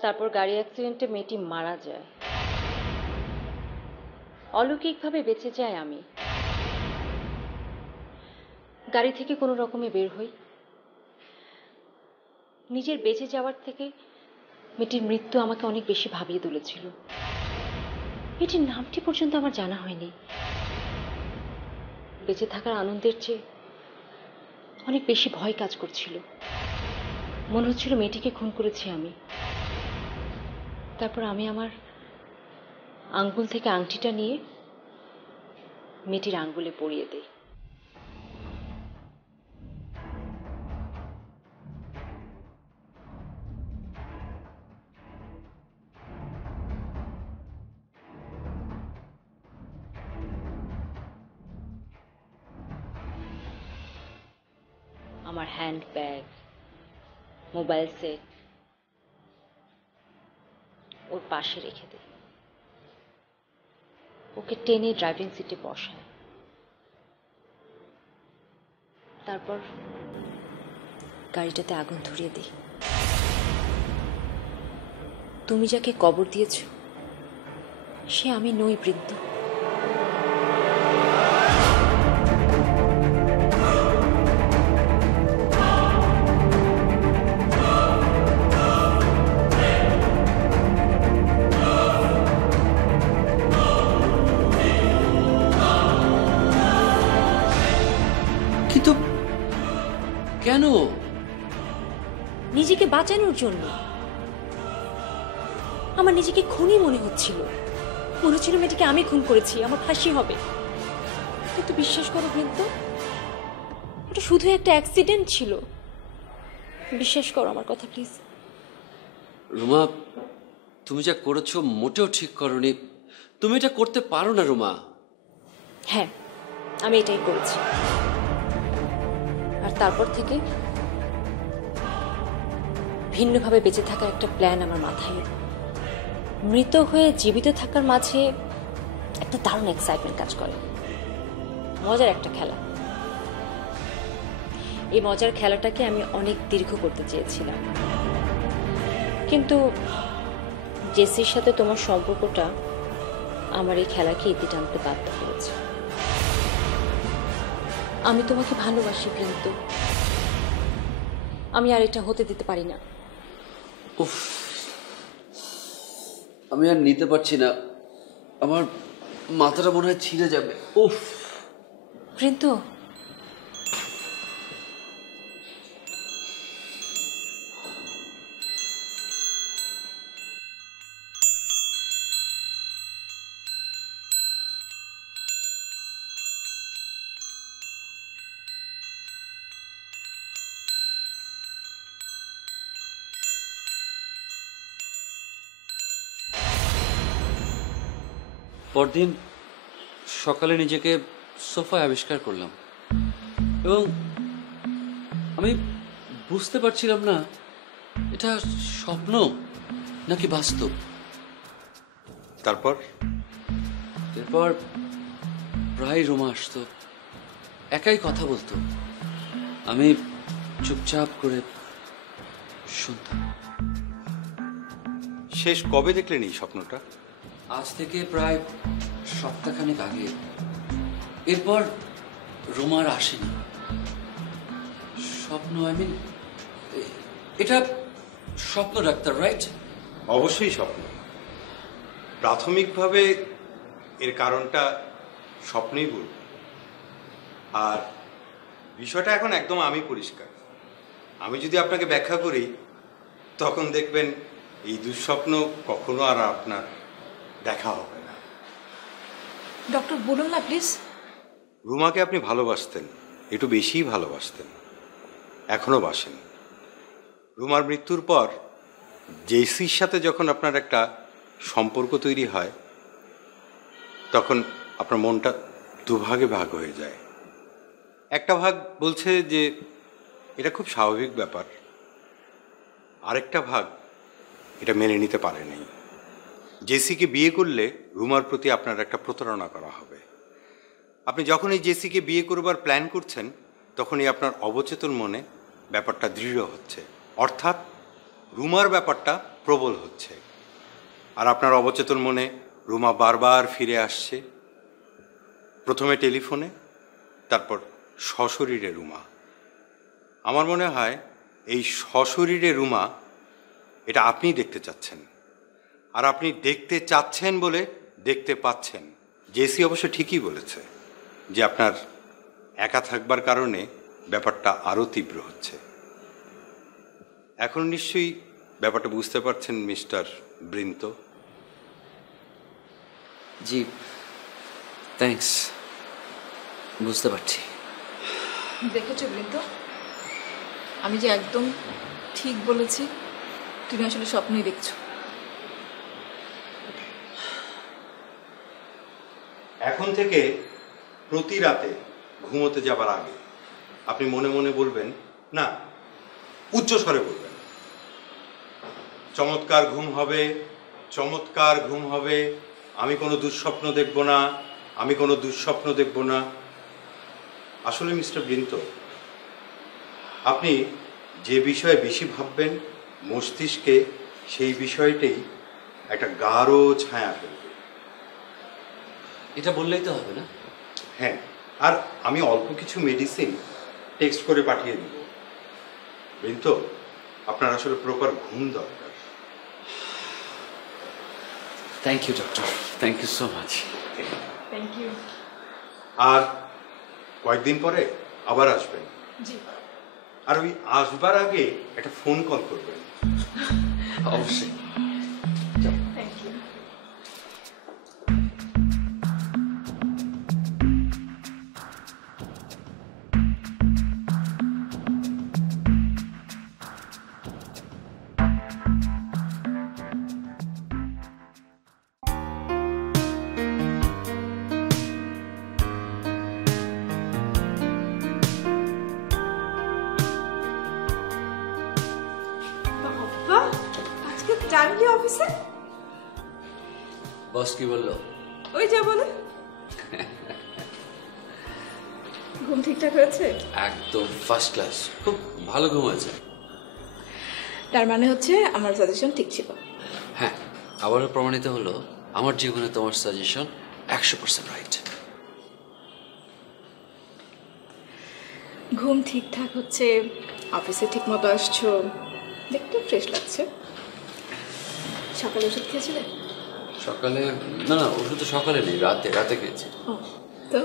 তারপর গাড়ি অ্যাক্সিডেন্টে মেয়েটি মারা যায়। অলৌকিকভাবে বেঁচে যায় আমি। গাড়ি থেকে কোনো রকমে বের হই। নিজের বেঁচে যাওয়ার থেকে মেয়েটির মৃত্যু আমাকে অনেক বেশি ভাবিয়ে তুলেছিল। মেয়েটির নামটি পর্যন্ত আমার জানা হয়নি। বেঁচে থাকার আনন্দের চেয়ে অনেক বেশি ভয় কাজ করছিল। মনে হচ্ছিল মেয়েটিকে খুন করেছি আমি। তারপর আমি আমার আঙ্গুল থেকে আংটিটা নিয়ে মেয়েটির আঙ্গুলে পরিয়ে দিই। আমার হ্যান্ড ব্যাগ, মোবাইল সেট ওর পাশে রেখে দিই। ওকে টেনে ড্রাইভিং সিটে বসায়। তারপর গাড়িটাতে আগুন ধরিয়ে দিই। তুমি যাকে কবর দিয়েছ সে আমি নই বৃন্দ। কিন্তু কেন? নিজেকে বাঁচানোর জন্য। আমার নিজেকে খুনি মনে হচ্ছিল। মনে হচ্ছিল মেয়েটিকে আমি খুন করেছি, আমার ফাঁসি হবে। কিন্তু বিশ্বাস করো বৃন্দ, ওটা শুধু একটা অ্যাক্সিডেন্ট ছিল। বিশ্বাস করো আমার কথা প্লিজ। রুমা, তুমি যা করেছো মোটেও ঠিক করনি। তুমি এটা করতে পারো না রুমা। হ্যাঁ, আমি এটাই করেছি। আর তারপর থেকে ভিন্নভাবে বেঁচে থাকার একটা প্ল্যান আমার মাথায় এলো। মৃত হয়ে জীবিত থাকার মাঝে একটা দারুণ এক্সাইটমেন্ট কাজ করে। মজার একটা খেলা। এই মজার খেলাটাকে আমি অনেক দীর্ঘ করতে চেয়েছিলাম, কিন্তু জেসির সাথে তোমার সম্পর্কটা আমার এই খেলাকে ইতি টানতে বাধ্য করেছে। আমি তোমাকে ভালোবাসি বৃন্দ, আমি আর এটা হতে দিতে পারি না। উফ, আমি আর নিতে পারছি না, আমার মাথাটা মনে হয় ছিঁড়ে যাবে। উফ বৃন্দ, পরদিন সকালে নিজেকে সোফায় আবিষ্কার করলাম এবং আমি বুঝতে পারছিলাম না এটা স্বপ্ন নাকি বাস্তব। তারপর এরপর প্রায় রুমা আসতো, একাই কথা বলতো, আমি চুপচাপ করে শুনতাম। শেষ কবে দেখলেন এই স্বপ্নটা? আজ থেকে প্রায় সপ্তাহখানেক আগে। এরপর রোমার আসেনি। স্বপ্ন, এটা স্বপ্ন ডাক্তার, রাইট? অবশ্যই স্বপ্ন। প্রাথমিকভাবে এর কারণটা স্বপ্নই বলব, আর বিষয়টা এখন একদম আমি পরিষ্কার। আমি যদি আপনাকে ব্যাখ্যা করি তখন দেখবেন এই দুঃস্বপ্ন কখনো আর আপনার দেখা হবে না। ডক্টর বলুন না প্লিজ। রুমাকে আপনি ভালোবাসতেন, একটু বেশিই ভালোবাসতেন, এখনো বাসেন। রুমার মৃত্যুর পর জেসির সাথে যখন আপনার একটা সম্পর্ক তৈরি হয় তখন আপনার মনটা দুভাগে ভাগ হয়ে যায়। একটা ভাগ বলছে যে এটা খুব স্বাভাবিক ব্যাপার, আরেকটা ভাগ এটা মেনে নিতে পারেনি। জেসিকে বিয়ে করলে রুমার প্রতি আপনার একটা প্রতারণা করা হবে। আপনি যখন এই জেসিকে বিয়ে করবার প্ল্যান করছেন তখনই আপনার অবচেতন মনে ব্যাপারটা দৃঢ় হচ্ছে, অর্থাৎ রুমার ব্যাপারটা প্রবল হচ্ছে। আর আপনার অবচেতন মনে রুমা বারবার ফিরে আসছে, প্রথমে টেলিফোনে, তারপর সশরীরে রুমা। আমার মনে হয় এই সশরীরে রুমা এটা আপনিই দেখতে চাচ্ছেন, আর আপনি দেখতে চাচ্ছেন বলে দেখতে পাচ্ছেন। জেসি অবশ্য ঠিকই বলেছে যে আপনার একা থাকবার কারণে ব্যাপারটা আরও তীব্র হচ্ছে। এখন নিশ্চয়ই ব্যাপারটা বুঝতে পারছেন মিস্টার বৃন্ত? জি, থ্যাঙ্কস, বুঝতে পারছি। দেখেছো বৃন্দ, আমি যে একদম ঠিক বলেছি। তুমি আসলে স্বপ্নই দেখছো। এখন থেকে প্রতি রাতে ঘুমোতে যাবার আগে আপনি মনে মনে বলবেন, না উচ্চস্বরে বলবেন, চমৎকার ঘুম হবে, চমৎকার ঘুম হবে, আমি কোনো দুঃস্বপ্ন দেখব না, আমি কোনো দুঃস্বপ্ন দেখব না। আসলে মিস্টার বৃন্ত, আপনি যে বিষয়ে বেশি ভাববেন মস্তিষ্কে সেই বিষয়টাই একটা গাঢ় ছায়া ফেলবে। এটা বললেই তো হবে না? হ্যাঁ, আর আমি অল্প কিছু মেডিসিন টেক্সট করে পাঠিয়ে দিব। বৃন্ত, আপনার আসলে প্রপার ঘুম দরকার। Thank you doctor, thank you so much. Thank you. আর কয়েকদিন পরে আবার আসবেন। জি। আর ওই আসবার আগে একটা ফোন কল করবেন। অবশ্যই। Thank you. ডাকলি অফিসে? বস কি বললো? ওই যা বলে। ঘুম ঠিকঠাক হয়েছে? একদম ফার্স্ট ক্লাস, খুব ভালো ঘুম হয়েছে। তার মানে হচ্ছে আমার সাজেশন ঠিক ছিল। হ্যাঁ, আবারও প্রমাণিত হলো আমার জীবনে তোমার সাজেশন 100% রাইট। ঘুম ঠিকঠাক হচ্ছে, অফিসে ঠিক মতো আসছো, দেখতে ফ্রেশ লাগছে। সকালে ওষুধ খেয়েছিলে? সকালে না না, ওষুধ তো সকালে নেই, রাতে রাতে খেয়েছি। ও, তো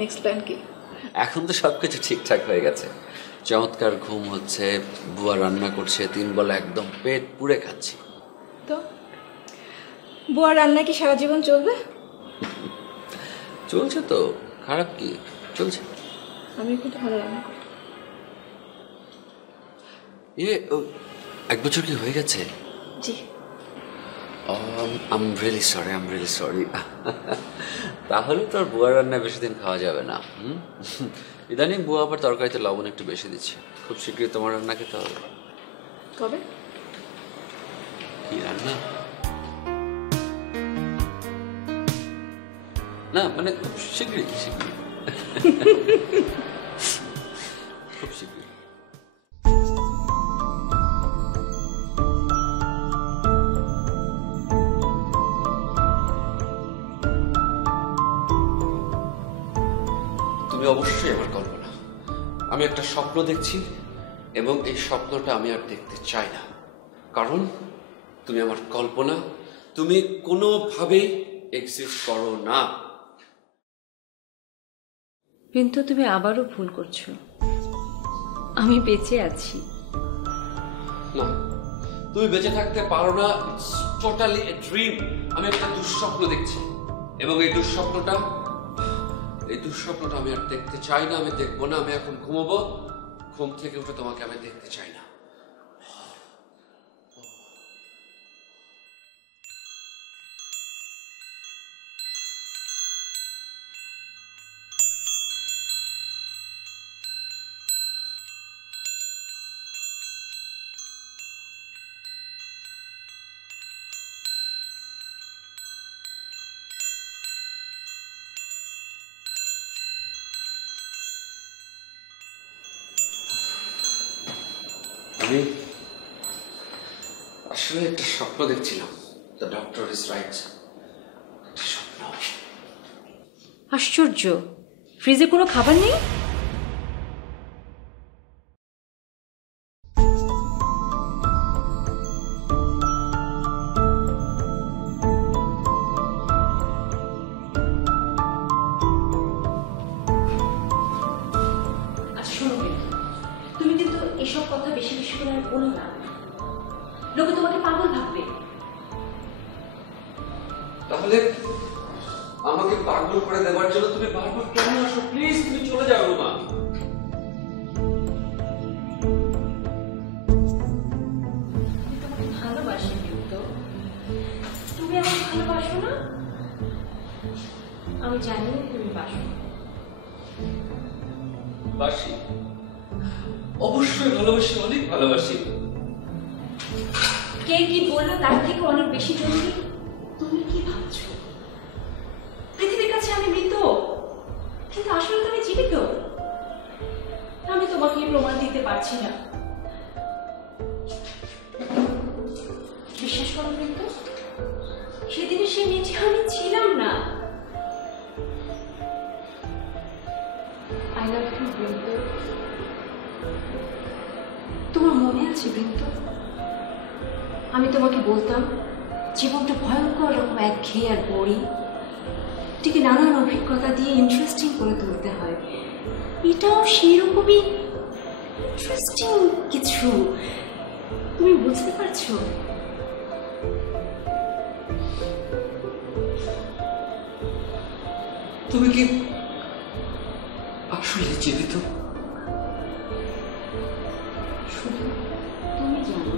নেক্সট প্ল্যান কি? এখন তো সব কিছু ঠিকঠাক হয়ে গেছে, চমৎকার ঘুম হচ্ছে, বুয়া রান্না করছে, 3 বেলা একদম পেট পুড়ে খাচ্ছি। তো বুয়া রান্না কি সারা জীবন চলবে? চলছে তো, খারাপ কি, চলছে। আমি কিন্তু ভালো রান্না করি। ও, 1 বছর কি হয়ে গেছে? জি। I'm really sorry. তাহলে তো আর বুয়ার রান্না বেশি দিন খাওয়া যাবে না। ইদানিং বুয়া আবার তরকারিতে লবণ একটু বেশি দিচ্ছে। খুব শীঘ্রই তোমার রান্না খেতে হবে। কবে? কি রান্না? না মানে খুব শীঘ্রই খুব শীঘ্রই। তুমি অবশ্যই আমার কল্পনা। আমি একটা স্বপ্ন দেখছি এবং এই স্বপ্নটা আমি আর দেখতে চাই না, কারণ তুমি আমার কল্পনা, তুমি কোনোভাবেই এক্সিস্ট করো না। কিন্তু তুমি আবারও ভুল করছো, আমি বেঁচে আছি। না, তুমি বেঁচে থাকতে পারো না, ইটস টোটালি এ ড্রিম। আমি একটা দুঃস্বপ্ন দেখছি এবং এই দুঃস্বপ্নটা আমি আর দেখতে চাই না, আমি দেখবো না। আমি এখন ঘুমাবো, ঘুম থেকে উঠে তোমাকে আমি দেখতে চাই না। আমি আসলে একটা স্বপ্ন দেখছিলাম। দ্য ডক্টর ইজ রাইট, স্বপ্ন। আশ্চর্য, ফ্রিজে কোনো খাবার নেই? তুমি কিন্তু এসব কথা বেশি বেশি করে আর বলো না, লোকে তোমাকে পাগল ভাববে। তাহলে আমাকে পাগল করে দেওয়ার জন্য তুমি বারবার কেন আসো? প্লিজ তুমি চলে যাও রুমা। ভালোবাসি কিন্তু তুমি আমাকে ভালোবাসো না? আমি জানি তুমি বাসো। বাসি, অবশ্যই ভালোবাসি, অনেক ভালোবাসি। কে কি বললো তার থেকে অনেক বেশি জরুরি তুমি কি ভাবছো? পৃথিবীর কাছে আমি মৃত, কিন্তু আসলে তো আমি জীবিত। আমি তোমাকে প্রমাণ দিতে পারছি না। বিশ্বাস করো কিন্তু সেদিনে সে মেয়েটি আমি ছিলাম না। আই লাভ ইউ বৃন্দ। তোমার মনে আছে বৃন্দ, আমি তোমাকে বলতাম জীবনটা ভয়ঙ্কর রকম একঘেয়ে আর বোরিং, এটিকে নানান অভিজ্ঞতা দিয়ে ইন্টারেস্টিং করে তুলতে হয়। এটাও সেরকমই ইন্টারেস্টিং কিছু, তুমি বুঝতে পারছো? তুমি কি আসলে জীবিত? শুধু তুমি জানো।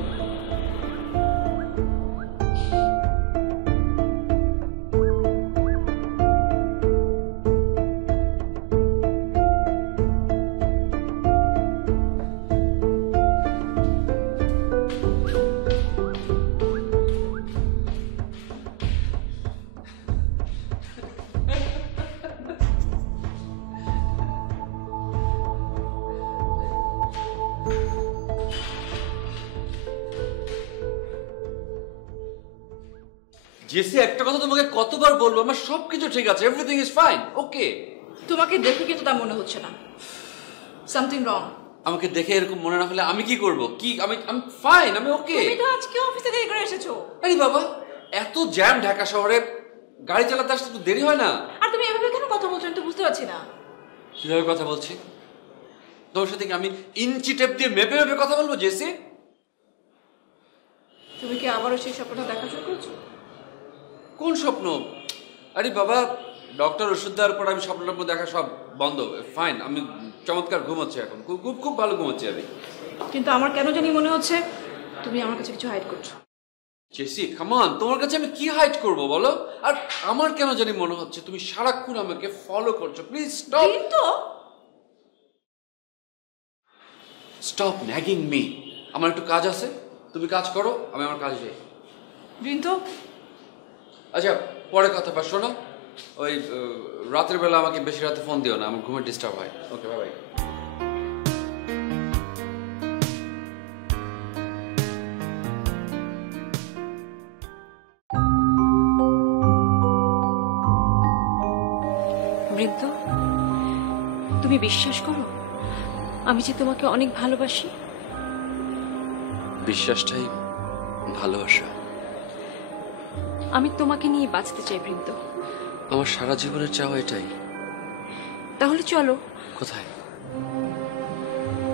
জেসি, একটা কথা তোমাকে কতবার বলবো, আমার সবকিছু ঠিক আছে, এভরিথিং ইজ ফাইন, ওকে। তোমাকে দেখে কিন্তু তা মনে হচ্ছে না, সামথিং রং। আমাকে দেখে এরকম মনে না হলে আমি কি করব? কি আমি ফাইন, আমি ওকে। তুমি তো আজকে অফিসে দেরি করে এসেছো। আরে বাবা, এত জ্যাম ঢাকা শহরে, গাড়ি চালাতে আসতে তো দেরি হয় না। আর তুমি এভাবে কেন কথা বলছো আমি তো বুঝতে পারছি না। কিভাবে কথা বলছি? তোমার সাথে কি আমি ইঞ্চি টেপ দিয়ে মেপে মেপে কথা বলবো জেসি? তুমি কি আবারও সেই স্বপ্নটা দেখা শুরু করেছো? কোন স্বপ্ন? আরে বাবা, ডক্টর ওষুধ দেওয়ার পর আমি স্বপ্ন দেখা সব বন্ধ, ফাইন। আমি চমৎকার ঘুমোচ্ছি এখন, খুব খুব খুব ভালো ঘুমোচ্ছি আমি। কিন্তু আমার কেন জানি মনে হচ্ছে তুমি আমার কাছে কিছু হাইড করছো। জেসি কাম অন, তোমার কাছে আমি কি হাইড করব বলো? আর আমার কেন জানি মনে হচ্ছে তুমি সারাক্ষণ আমাকে ফলো করছো। Please stop. কিন্তু স্টপ ন্যাগিং মি। আমার একটু কাজ আছে, তুমি কাজ করো, আমি আমার কাজে যাই। কিন্তু আচ্ছা, পরে কথা বা শোনো, ওই রাতের বেলা আমাকে বেশি রাতে ফোন দিও না, আমার ঘুমের ডিস্টার্ব হয়। ওকে, বাই বাই। বৃন্দ, তুমি বিশ্বাস করো আমি যে তোমাকে অনেক ভালোবাসি। বিশ্বাসটাই ভালোবাসা। আমি তোমাকে নিয়ে বাঁচতে চাই বৃন্দ। আমার সারা জীবনের চাওয়া এটাই। তাহলে চলো। কোথায়?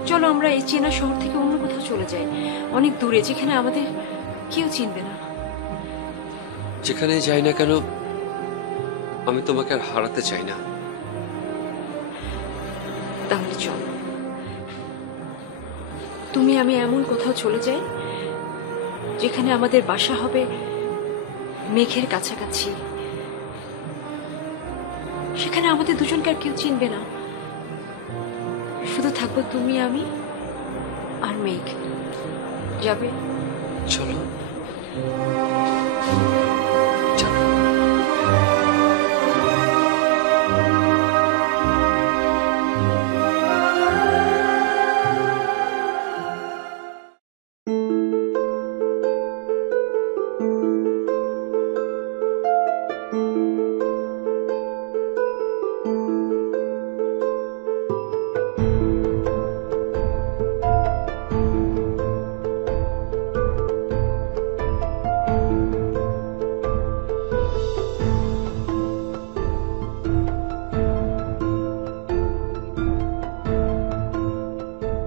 চলো আমরা এই চেনা শহর থেকে অন্য কোথাও চলে যাই, অনেক দূরে, যেখানে আমাদের কেউ চিনবে না। যেখানে যাই না কেন, আমি তোমাকে আর হারাতে চাই না। তাহলে চলো, তুমি আমি এমন কোথাও চলে যাই যেখানে আমাদের বাসা হবে মেঘের কাছাকাছি। সেখানে আমাদের দুজনকে আর কেউ চিনবে না, শুধু থাকবো তুমি আমি আর মেঘ। যাবে? চলো। চলো।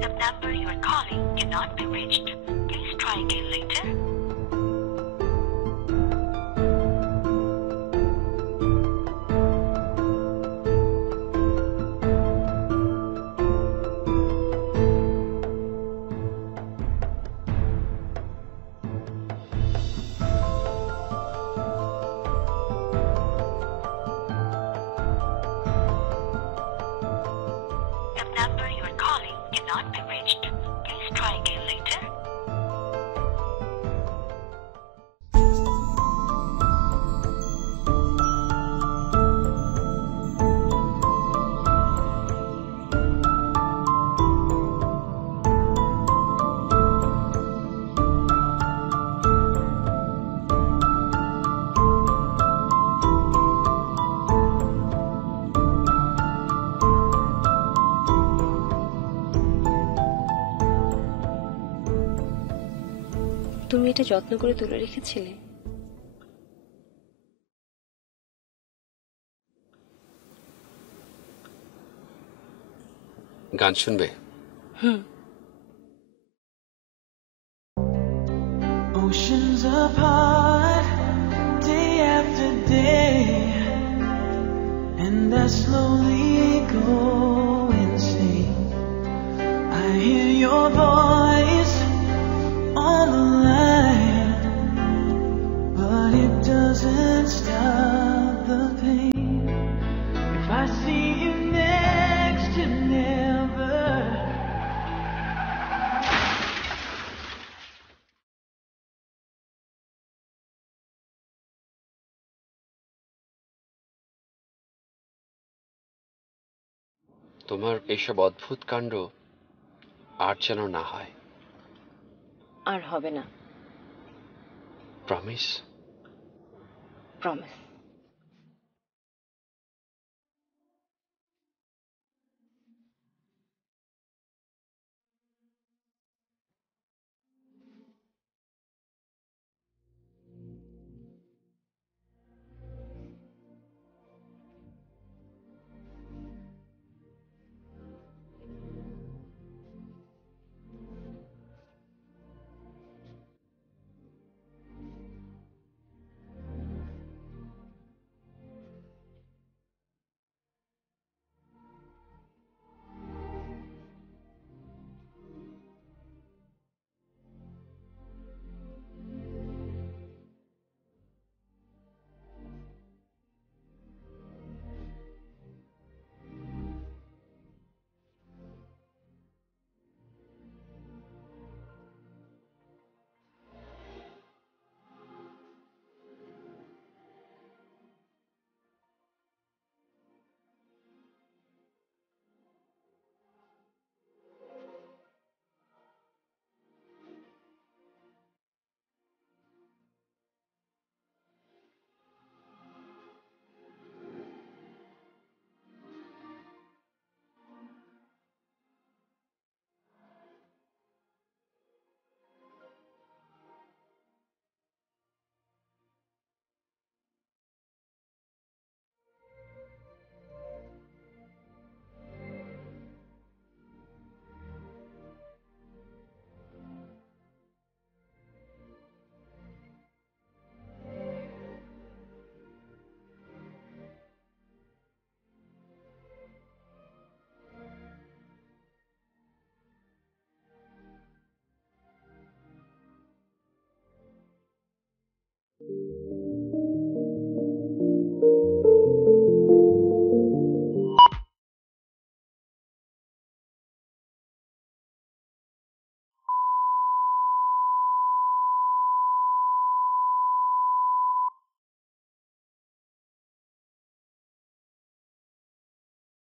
The number you are calling cannot be reached. Please try again later. The number you are calling cannot be reached. Please try again later. তুমি এটা যত্ন করে তুলে রেখেছিলে? গান শুনবে? Oceans apart, day after day, and I slowly go insane. I hear your voice on the line, but it doesn't stop the pain. If I see you next to never. তোমার এইসব অদ্ভুত কাণ্ড আর যেন না হয়। আর হবে না। প্রমিস? promise.